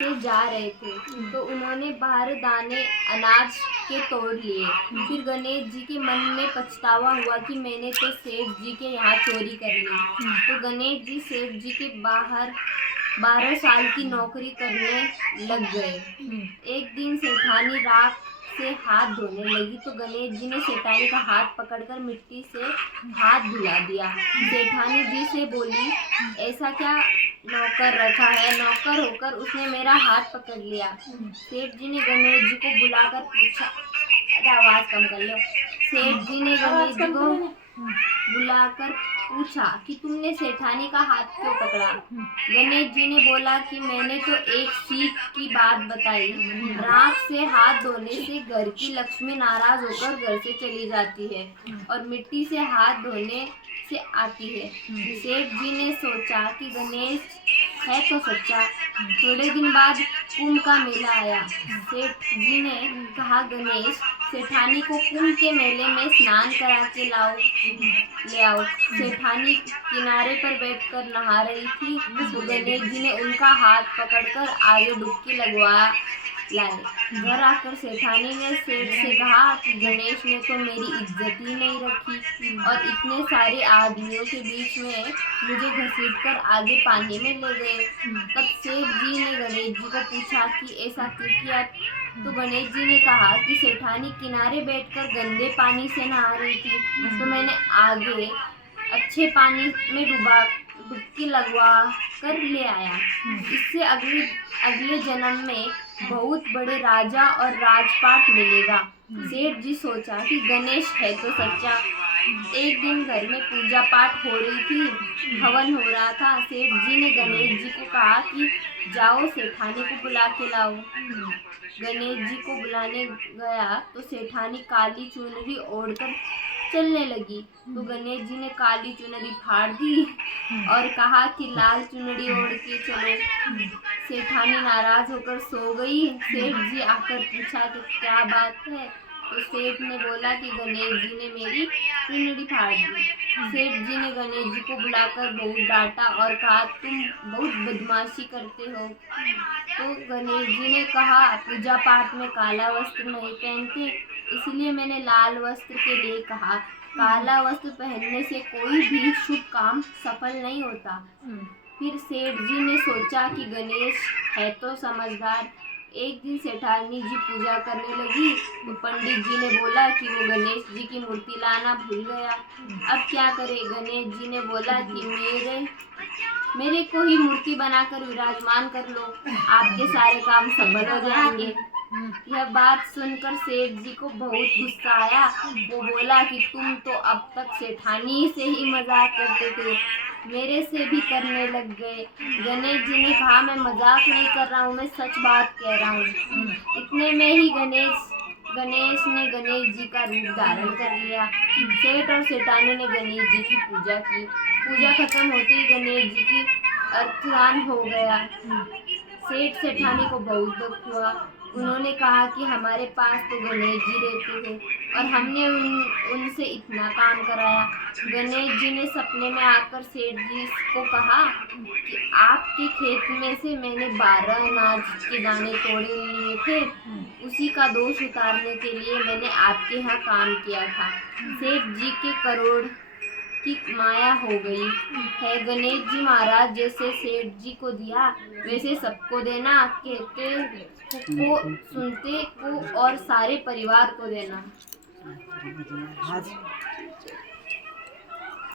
से जा रहे थे तो उन्होंने बाहर दाने अनाज के तोड़ लिए। फिर गणेश जी के मन में पछतावा हुआ कि मैंने तो सेठ जी के यहाँ चोरी कर ली। तो गणेश जी सेठ जी के बाहर 12 साल की नौकरी करने लग गए। एक दिन सेठानी राख से हाथ धोने लगी तो गणेश जी ने सेठानी का हाथ पकड़कर मिट्टी से हाथ धुला दिया। सेठानी जी से बोली, ऐसा क्या नौकर रखा है, नौकर होकर उसने मेरा हाथ पकड़ लिया। सेठ जी ने गणेश जी को बुलाकर पूछा, अरे आवाज कम कर लो। सेठ जी ने गणेश जी को बुलाकर पूछा कि तुमने सेठानी का हाथ क्यों पकड़ा। गणेश जी ने बोला कि मैंने तो एक सीख की बात बताई, राख से हाथ धोने से घर की लक्ष्मी नाराज होकर घर से चली जाती है और मिट्टी से हाथ धोने से आती है। सेठ जी ने सोचा कि गणेश है तो सच्चा। थोड़े दिन बाद कुंभ का मेला आया। सेठ जी ने कहा, गणेश सेठानी को कुंभ के मेले में स्नान करा के ले आओ। सेठानी किनारे पर बैठकर नहा रही थी तो गणेश जी ने उनका हाथ पकड़कर आगे डुबकी लगवा लाए। घर आकर सेठानी ने सेठ से कहा कि गणेश ने तो मेरी इज्जत ही नहीं रखी और इतने सारे आदमियों के बीच में मुझे घसीटकर आगे पानी में ले गए। तब सेठ जी ने गणेश जी को पूछा कि ऐसा क्यों किया। तो गणेश जी ने कहा कि सेठानी किनारे बैठकर गंदे पानी से नहा रही थी तो मैंने आगे अच्छे पानी में डुबकी लगवा कर ले आया। इससे अगले जन्म में बहुत बड़े राजा और राजपाट मिलेगा। सेठ जी सोचा कि गणेश है तो सच्चा। एक दिन घर में पूजा पाठ हो रही थी, हवन हो रहा था। सेठ जी ने गणेश जी को कहा कि जाओ सेठानी को बुला के लाओ। गणेश जी को बुलाने गया तो सेठानी काली चुनरी ओढ़कर चलने लगी तो गणेश जी ने काली चुनरी फाड़ दी और कहा कि लाल चुनरी ओढ़ के चलो। सेठानी नाराज होकर सो गई। सेठ जी आकर पूछा कि क्या बात है। तो सेठ ने बोला कि गणेश जी ने मेरी चुनरी फाड़ दी। सेठ जी ने गणेश जी को बुलाकर बहुत डांटा और कहा, तुम बहुत बदमाशी करते हो। तो गणेश जी ने कहा, पूजा पाठ में काला वस्त्र नहीं पहनते, इसलिए मैंने लाल वस्त्र के लिए कहा। काला वस्त्र पहनने से कोई भी शुभ काम सफल नहीं होता। फिर सेठ जी ने सोचा कि गणेश है तो समझदार। एक दिन सेठानी जी पूजा करने लगी तो पंडित जी ने बोला कि वो गणेश जी की मूर्ति लाना भूल गया। अब क्या करे। गणेश जी ने बोला कि मेरे को ही मूर्ति बनाकर विराजमान कर लो, आपके सारे काम सफल हो जाएंगे। यह बात सुनकर सेठ जी को बहुत गुस्सा आया। वो बोला कि तुम तो अब तक सेठानी से ही मजाक करते थे, मेरे से भी करने लग गए। गणेश जी ने कहा, मैं मजाक नहीं कर रहा हूँ, मैं सच बात कह रहा हूँ। इतने में ही गणेश ने गणेश जी का रूप धारण कर लिया। सेठ और सेठानी ने गणेश जी की पूजा की। पूजा खत्म होते ही गणेश जी की अर्धदान हो गया। सेठ सेठानी को बहुत दुख हुआ। उन्होंने कहा कि हमारे पास तो गणेश जी रहते थे और हमने उनसे इतना काम कराया। गणेश जी ने सपने में आकर सेठ जी को कहा कि आपके खेत में से मैंने 12 अनाज के दाने तोड़े लिए थे, उसी का दोष उतारने के लिए मैंने आपके यहाँ काम किया था। सेठ जी के करोड़ की माया हो गई है। गणेश जी महाराज जैसे सेठ जी को दिया वैसे सबको देना, कहते को सुनते को और सारे परिवार को देना।